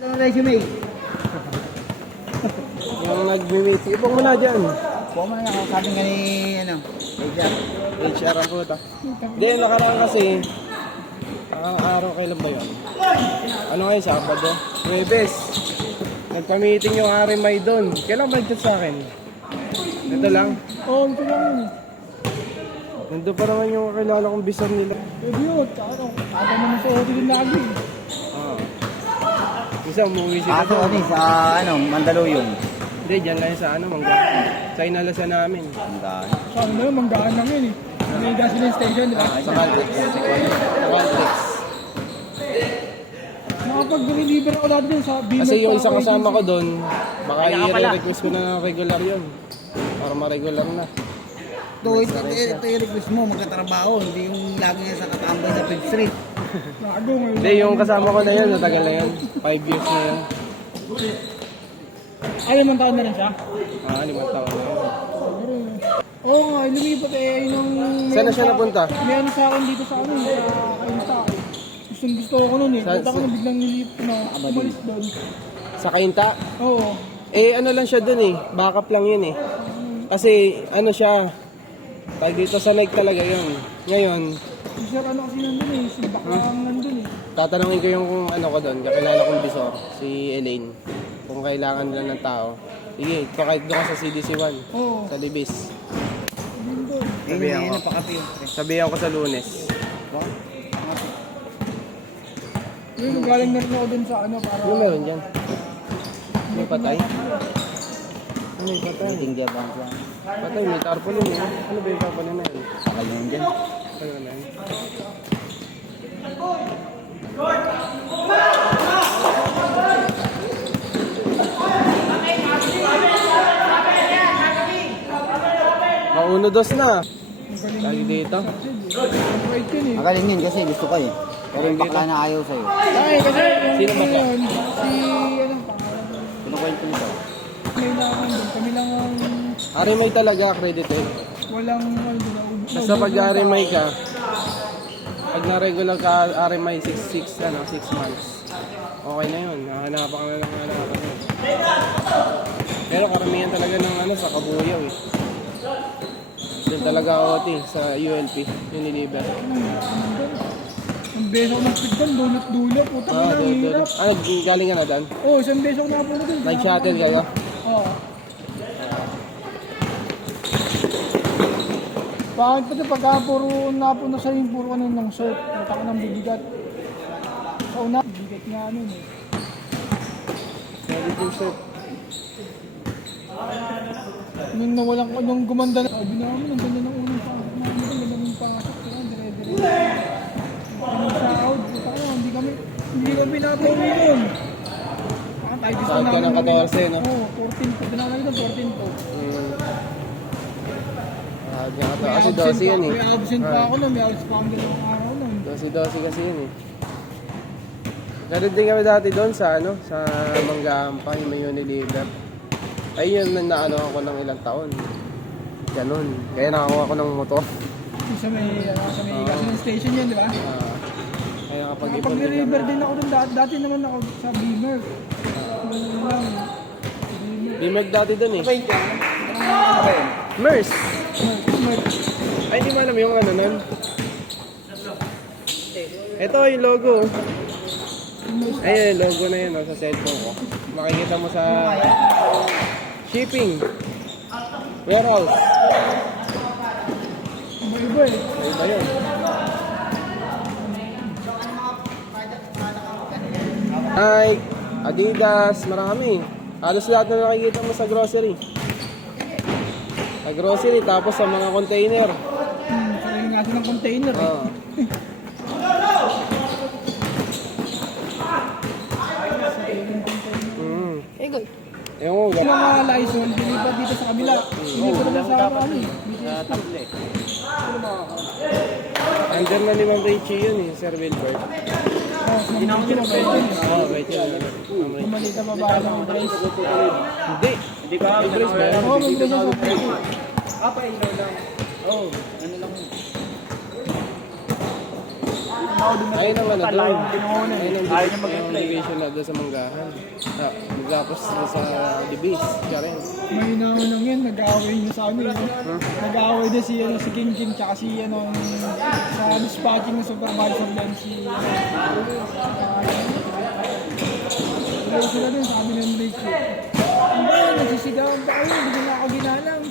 Ano resume? Yung nag-meet. Ibang mo na dyan. Buka mo na nga, sabi nga ni, HR. HR ang puta. Hindi, nakaraan kasi. Ang araw kailan ba yun? Ano kayo, Sabado? Huwebes. Nagka-meeting yung RMI doon. Kailan ba ito sa akin? Ito lang? Oo, ito lang. Nandun pa naman yung kakilala kong bisor nila. Pwede yun. Ako naman sa hotel din lagi. Isa umuwi sila Ato, sa Mandaluyong. Hindi, dyan lang sa Mangga. Sa inalasan namin. Sa ano naman, manggaan lang yun eh. May gasoline station, di ba? Sa Caltex. Sa Caltex. Nakapag-deliver ako dati din sa Bimer. Kasi yung isang kasama ko doon, baka i-request ko na ng regular yun. Para ma-regular na. Ito yung request mo, magkatrabaho. Hindi yung lagi sa katambay sa 5th Street. Hindi, yung kasama ko na yun, matagal na yun. 5 years na yun. Ay, 5 taon na rin siya? 5 taon na yun. Oo nga, lumipat eh, yung... Saan na siya napunta? May ano sa akin dito sa sa Kainta. Gusto ko nun eh. Punta ko na biglang nilip na umalis doon. Sa Kainta? Oo. Eh, ano lang siya doon eh. Backup lang yun eh. Kasi, ano siya, tayo dito sa Nike talaga yun. Ngayon, Sir, ano kasi nandun eh, si Baklang nandun eh. tatanungin ko yung ano ko doon, kakilala kong bisor, si Elaine. Kung kailangan nila ng tao. Sige, kahit doon ka sa CDC1, Oo. sa Libis. Nandun. Sabihan ko sa Lunes. Yung galing na rin ako dun sa ano para... Ano meron dyan? May patay? Ano may patay? Patay, may tarpaulin eh. Ano ba yung tarpaulin na yun? Sakal yun dyan. Ano na yun? Mauno dos na. Lagi dito. Wait yun eh. Magaling yun kasi gusto ko eh. Pero yung bakla na ayaw sa'yo. Ay, kasi Sino ba to? yun, si anong pangalan? Kinukwento mo siya. May lang doon. Kami lang ang RMI talaga, accredited. walang ano doon. Basta pag RMI ka, pag na-regular ka RMI 6 months, okay na yun. Hahanapan ka na lang hanapan yun. Pero karamihan talaga ng sa Kabuyaw eh. Doon talaga OT sa ULP, Unilever. Ang beso ko mag-speed doon, dulot-dulot. Puta ko lang, hirap. Ano, galing ka na doon? Oo, isang beso ko nakapunta doon. Nag-shuttle kayo? Oo. Bakit pa ito pagka puro napunta sa yung puro ano ng surf, nata ko ng bibigat. Sa una, bibigat nga ano eh. Ready to surf. Nung gumanda na, sabi namin, ang ganda ng unang pasok namin, ang ganda ng pasok ko, dire-dire. Anong sahod, puta ko, hindi kami pinapauwi nun. Tayo gusto Sahod ka ng 14, no? Oo, 14 po, dinamay doon, 14 po. Kasi 12 yan eh. May absent pa ako nun, may absent pa kami dalawang araw nun. 12 kasi yun eh. Meron din kami dati doon sa sa Manggahampa, yung may Unilever. Ayun na ako ng ilang taon. Ganun. Kaya nakakuha ko ng motor. Sa may gasoline station yun, di ba? Kaya kapag Pag river din ako dun, dati naman ako sa Beamer. Bimag dati doon eh. MERS! Ay, hindi mo alam yung ano nun? Ito yung logo. Ayun, yung logo na yun sa cellphone ko. Makikita mo sa shipping. Warehouse. Iba eh. Iba yun. Nike, Adidas, marami. Halos lahat na nakikita mo sa grocery. Sa grocery, tapos sa mga container. Sarili natin ng container eh. Oo. Yung Yung mga Lysol, dilipat dito sa kabila. Dilipat naman sa ano eh. under na ni Ma'am Richie yun eh, Sir Wilbert. Ginamit na ba yun? Oo, Rachel. Malita pa ba ng brace? Hindi. Hindi ka brace ba? Oo, may brace sa brace. Oo. Ano lang yun? ako din Ayun ang ano doon. pinuhunan. Ayun Ayaw niya ang mag-apply. division na doon sa Manggahan. Tapos sa Libis. Siya rin. May naman lang yan, nag-aaway niya sa amin. Nag-aaway din si, si King King, tsaka si sa dispatching ng supervisor din si Wala sila din, sabi ng Ricky. Hindi, nagsisigawan pa kayo, hindi na ako ginalang.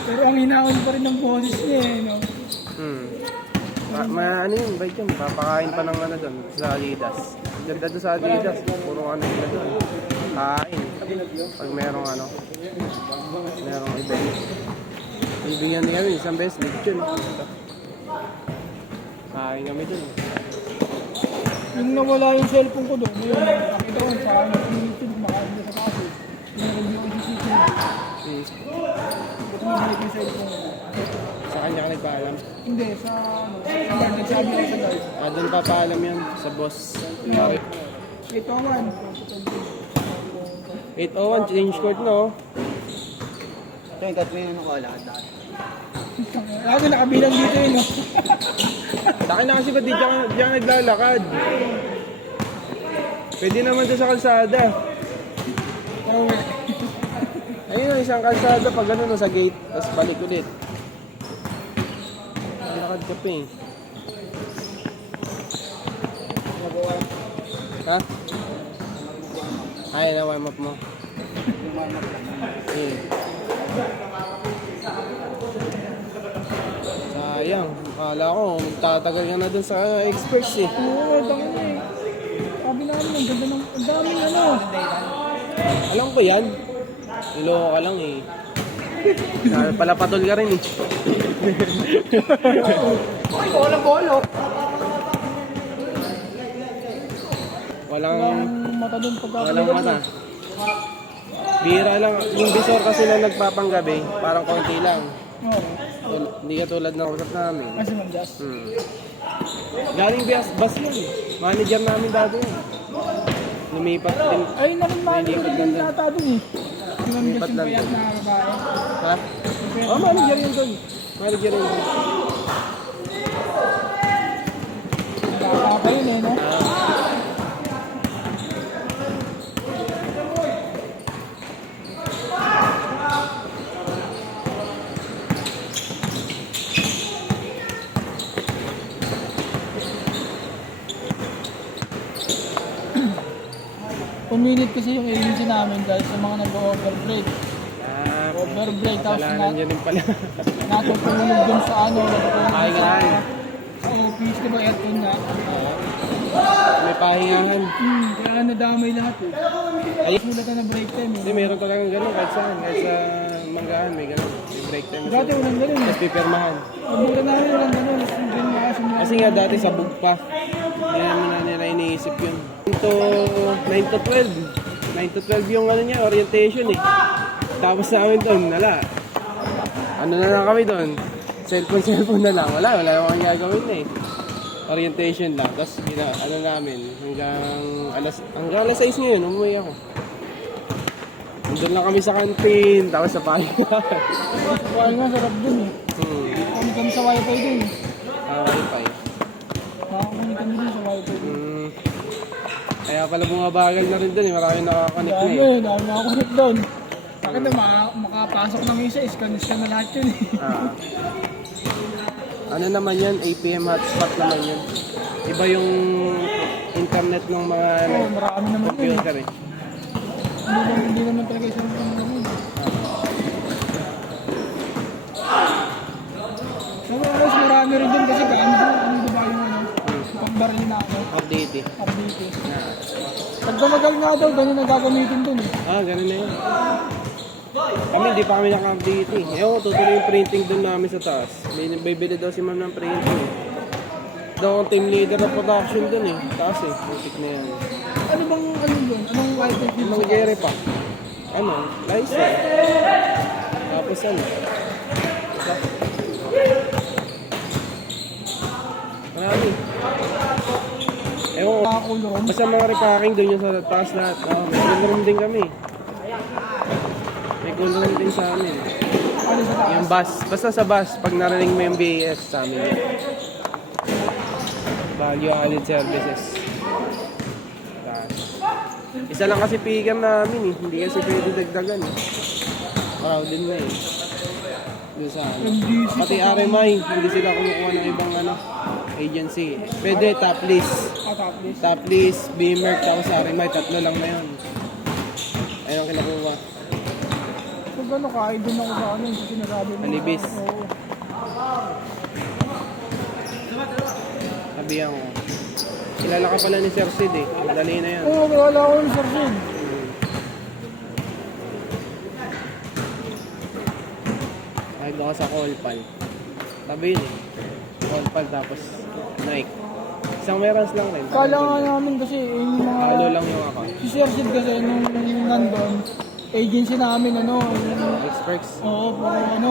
Pero ang hinaon pa rin ng boses niya eh, no? Ano yun, bait yun. Papakain pa ng ano doon sa Adidas. Ganda doon sa Adidas. Puro ano nila doon. Kain. Pag merong ano, merong event. Ibigyan din kami, isang beses, lechon. Kain kami doon. Yung nawala yung cellphone ko doon, yun, nakita ko sa akin, yung YouTube, makain na sa kaso. Meron yung isisipin. Ba't mabalik yung cellphone ko? Sa kanya ka nagpaalam. Hindi, sa guard, nagsabi ko sa guard. Doon papaalam yun sa boss. Okay. Ito man. 801, change court no? Ito yung kat mo yung ano ko, lakad dati. Ako nakabilang dito yun, no? Laki na kasi ba't di dyan naglalakad? Pwede naman doon sa kalsada. Okay. Ayun, isang kalsada pag ano sa gate, tapos balik ulit. Lakad ka pa eh. Ha? Ay, na-warm up mo. Eh. Sayang, akala ko magtatagal ka na dun sa experts eh. Oo, dami na eh. Sabi namin, ang ganda ng, ang daming ano. Alam ko yan. Niloko ka lang eh. Palapatol ka rin eh. Bolo. Walang Mata doon walang mata. Bira lang. Yung visor kasi na nagpapanggabi, parang konti lang. Oo. Hindi ka tulad ng usap namin. Kasi manjas. Galing bus yun. Manager namin dati yun. Lumipat din. Ay, naman manager Nilipat din lang nata doon eh. Si Ma'am Lipat Jess yung lang payat din. na babae. Ha? Oh, manager yun doon. Manager yun doon. Bata pa yun eh, no? Puminit kasi yung agency namin dahil sa mga nag-overbreak. Overbreak, tapos Kasalanan niya rin pala. natutulog dun sa ano. Ay, ganun. Sa office, di ba aircon na? May pahingahan. Kaya nadamay lahat eh. Ay, Sulat na break time eh. hindi, meron talagang gano'n kahit saan. Kahit sa Manggahan, may gano'n. May break time. Dati walang ganun eh. Tapos pipirmahan. Pagbuta namin walang ganun. Ganun na kasi mga... Kasi nga dati sa bug pa. Hindi naman na nila iniisip yun. 9 to 12. 9 to 12 yung ano niya, orientation eh. Tapos namin doon, wala. Ano na lang kami doon? Cellphone na lang. Wala akong gagawin na eh. Orientation lang. Tapos ano namin, hanggang alas 6 ngayon, umuwi ako. Doon lang kami sa canteen, tapos sa pahingahan. Kaya nga, sarap dun eh. Kami sa wifi dun eh. Wifi. Nakakunin kami dun sa wifi dun. Kaya pala bumabagal na rin doon eh. Marami nakakonnect na Dami eh. eh, dami nakakunik dun. Bakit na makapasok ng isa, scan na lahat yun eh. Ano naman yan? APM hotspot naman yan. Iba yung internet ng mga Oo, marami naman yun eh. computer eh. Hindi naman talaga isang naman. Mas marami rin dun kasi ano ba yung ano, pagbaril na ano, Update eh. update eh. Pag tumagal nga daw, ganun ang gagamitin dun eh. Ganun na yun. Kami hindi pa kami naka-update eh. Ewan ko, tutuloy yung printing dun namin sa taas. May bibili daw si ma'am ng printing eh. Daw ang team leader ng production dun eh. Taas eh. Music na yan. Ano bang ano yun? Anong wifi yun? Anong gere pa? Ano? License. Tapos ano? Marami. Ewan ko. Nakakulong. Basta mga repacking doon yung sa taas lahat. May cool room din kami. May cool room din sa amin. Ano sa taas? Yung bus. Basta sa bus, pag narinig mo yung BAS sa amin. Value added services. Taas. Isa lang kasi picker namin eh. Hindi kasi pwede dagdagan eh. Crowded na eh. Doon sa ano. MDC. Pati RMI, hindi sila kumukuha ng ibang ano, agency. Pwede top list. Top list. Top list, Beamer, tapos RMI, tatlo lang na yun. Ayun ang kinakuha. So gano'n kahit doon ako sa ano yung sinasabi mo. Alibis. Oo. Sabihan ko. Kilala ka pala ni Sir Sid eh. Madali na yan. Oo, wala ako yung Sir Sid. Ay, doon ka sa Colpal. Tabi yun eh. Colpal tapos Nike. Isang warehouse lang rin. Kala nga namin kasi yung mga... Halo lang yung account. Si Sir Sid kasi nung nandun, agency namin ano, Experts. oo, pero ano,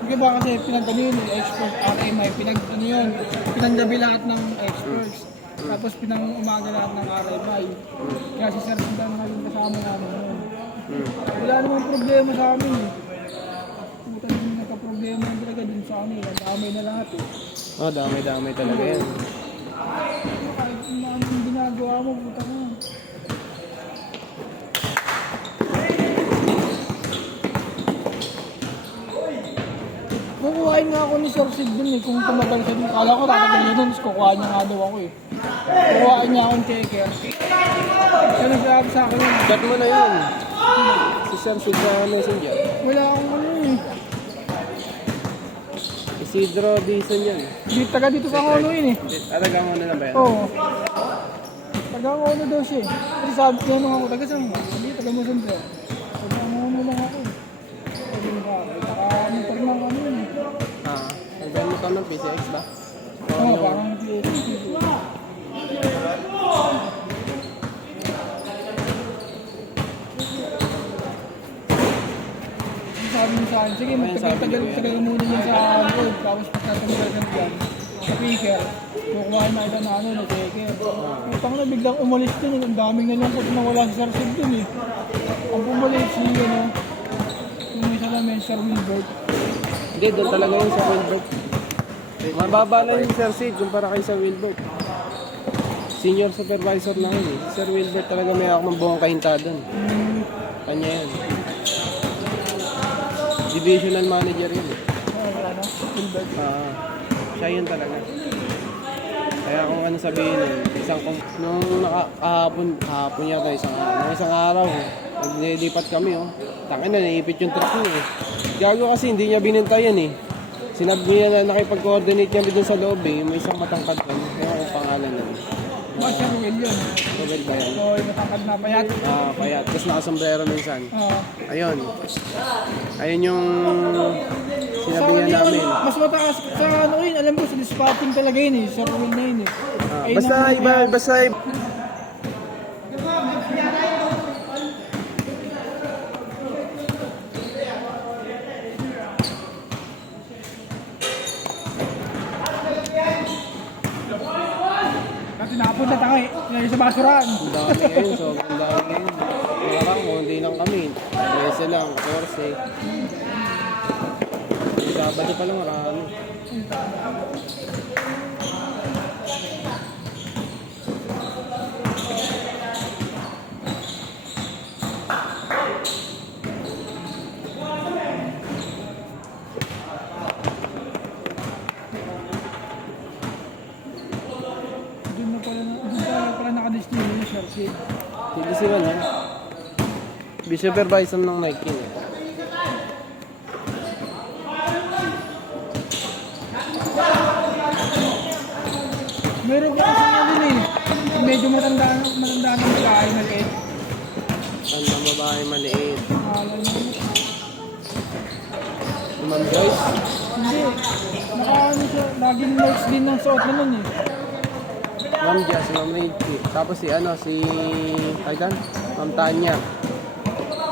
hindi ba kasi pinagano yun, expert RMI, ano yun, pinandabi lahat ng experts. Tapos pinang-umaga lahat ng RMI. Kaya si Sir Sid ang naging kasama namin yun. Wala namang problema sa amin eh. Puta yung nagka-problema yung talaga dun sa amin, ang damay na lahat eh. Oh, dami-dami talaga yan. Kahit ano yung ginagawa mo, puta mo. Kukuhain nga ako ni Sir Sid dun eh, kung tumagal siya dun. Kala ko tatagal yun dun, tapos kukuhain niya nga daw ako eh. Kukuhain niya akong checker. Kaya nagsabi sa akin yun. Chat mo na yun. Si Sir Sid sa Messenger. Wala akong ano eh. Isidro Dizon yan. Taga dito sa Ngono yun eh. Talagang ano na ba yan? Oo. Taga Ngono daw siya eh. Kasi sabi ko nung ako, taga saan mo? Sabi, taga Mosambia. Taga Ngono lang ako eh. Sabi ko ba, nakamitag lang ano yun eh. Ah, hanggang mo ka ng PCX ba? Oo, parang PSP. Sabi niya sa akin, sige, magtagal muna dyan sa road. Tapos pagkatanggal ka dyan, sa picker, kukuhain na ito na ano, na checker. Utang na biglang umalis dun, ang daming nalungkot na wala si Sir Sid dun eh. Ang pumalit si, ano, yung isa namin, Sir Wilbert. Hindi, doon talaga yun sa Wilbert. Mababa lang yung Sir Sid kumpara kay Sir Wilbert. Senior supervisor na yun eh. Sir Wilbert talaga may ako ng buong kahinta doon. Kanya yan. Divisional manager yun eh. Ano, Wilbert. Siya yun talaga. Kaya kung ano sabihin nun, nung kahapon yata isang araw, naglilipat kami oh. Tangin na, naipit yung truck niya eh. Gago kasi hindi niya binantayan eh. Sinabi niya na nakipag-coordinate kami dun sa loob eh. May isang matangkad doon. Ewan ko pangalan nun. Mga Sir Will yun. Robert ba yan? Oo, yung matangkad na payat. Payat. Tapos nakasombrero minsan. Oo. Ayun. Ayun yung sinabi Sa niya namin. mas mataas sa ano yun, alam ko, sa spotting talaga yun eh. Sir Will na yun eh. Ayun Basta ang- iba, basta iba. Kasi napunta tayo eh. Ngayon sa basurahan. Ang dami ngayon, sobrang dami ngayon. Parang konti lang kami. 13 lang, 14. Sabado pa lang marami. Doon pala nakadestino yung Sir Sid. Hindi sila yan. Supervisor ng Nike yun eh. Meron ka kasi nga din eh. Medyo matanda ng bahay na kaya. Tanda babae maliit. Alam mo. Si Ma'am Joyce. Hindi. Nakaano siya. Laging notes din ng suot na nun eh. Ma'am Jia, si Ma'am Ricky. Tapos si ano, si... Kailan? Ma'am Tanya.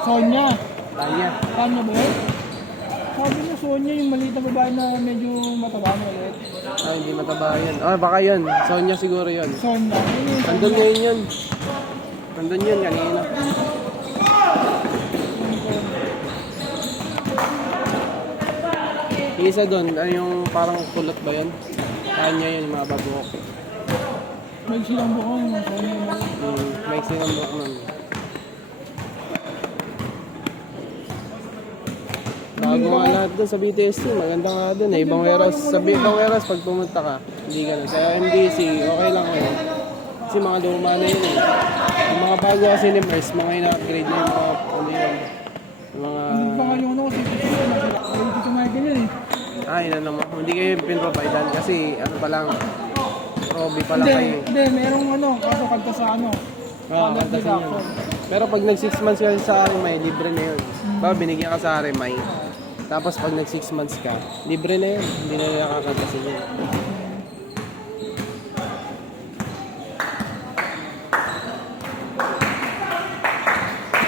Sonya. Tanya. Tanya ba yun? Sabi niya Sonya yung maliit na babae na medyo mataba na ulit. Ay, hindi mataba yan. Ah, baka yun. Sonya siguro yun. Sonya. Nandun ngayon yun. Nandun yun kanina. Yung isa doon, ano yung parang kulot ba yun? Tanya yun, yung mga babuhok. May silang buka yung mga sana yung mga. May sinambok nun. Bago nga lahat dun sa BTST, maganda nga dun eh. Ibang warehouse, sa ibang warehouse pag pumunta ka, hindi ganun. Sa MDC, okay lang eh. Kasi mga luma na yun eh. Yung mga bago kasi ni Mers, mga ina-upgrade na yung mga, ano yun. Yung mga... Yung baka yung ano kasi dito Michael yun eh. Yun na naman. Hindi kayo pinrovidean kasi ano pa lang, Robbie pa lang kayo. Hindi, merong ano, kaso kagta sa ano. Kasi yun. Pero pag nag 6 months ka sa Arimay, libre na yun. Ba, binigyan ka sa Arimay. Tapos pag nag 6 months ka, libre na yun. Hindi na nakakagasin yun.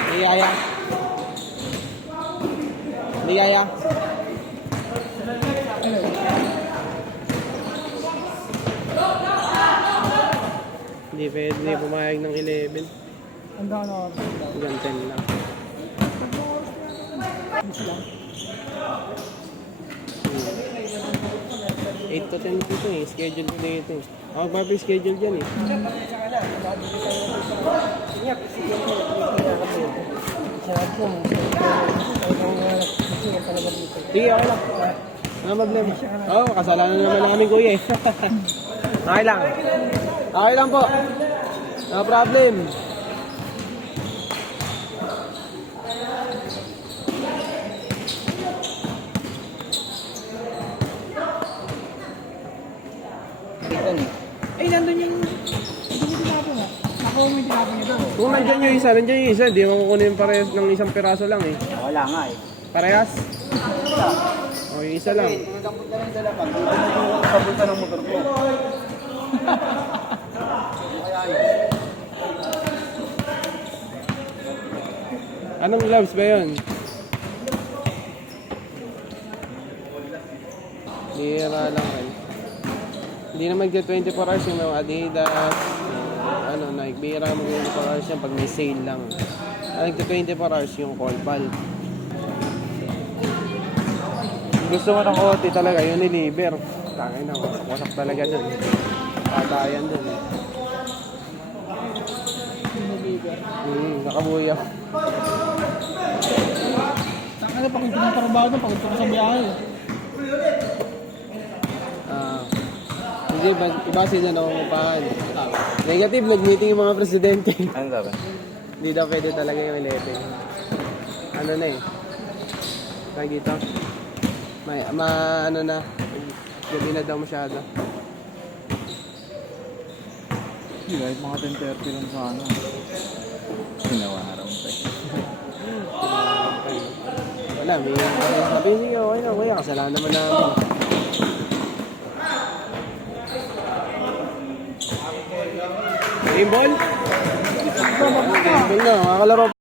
Ligaya. Ligaya. Hindi pwede, hindi pumayag ng 11. Handa na ako. Hanggang 10 lang. 8 to 10 dito eh. Schedule ko dito eh. Ako schedule dyan eh. Sige, okay lang. Ano problema? Oo, kasalanan naman namin kuya eh. Okay lang. Okay lang po. No problem. Eh, nandun yung... Hindi yung tinapon ah. Nakuha mo yung tinapon nito. Kung nandiyan yung isa, di mo kukunin parehas ng isang piraso lang eh. Wala nga eh. Parehas? O, yung isa lang. Nagkapot ka ng dalapan. Dito na yung kabulta ng motor ko. Anong gloves ba yun? Bira lang rin. Hindi naman mag-24 hours yung mga Adidas, ano, Nike. Bira mag-24 hours yan pag may sale lang. Nag-24 hours yung Colpal. Gusto mo ng OT talaga, yun Unilever. Tangay na, wasak talaga dun. Patayan dun. Nakabuya. Ano pa kung tinatrabaho na, pagod ko sa biyahe. Hindi, ibase na nangungupahan. Negative, nag-meeting yung mga presidente. Ano ba? Hindi daw pwede talaga yung 11. Ano na eh. Tag dito. Ano na. Gabi na daw masyado. Hindi, kahit mga 10:30 lang sana. Sinawarang pa. Wala, may sabi sige, okay na, kuya. Kasalanan naman namin. Game ball? Game ball na, mga kalaro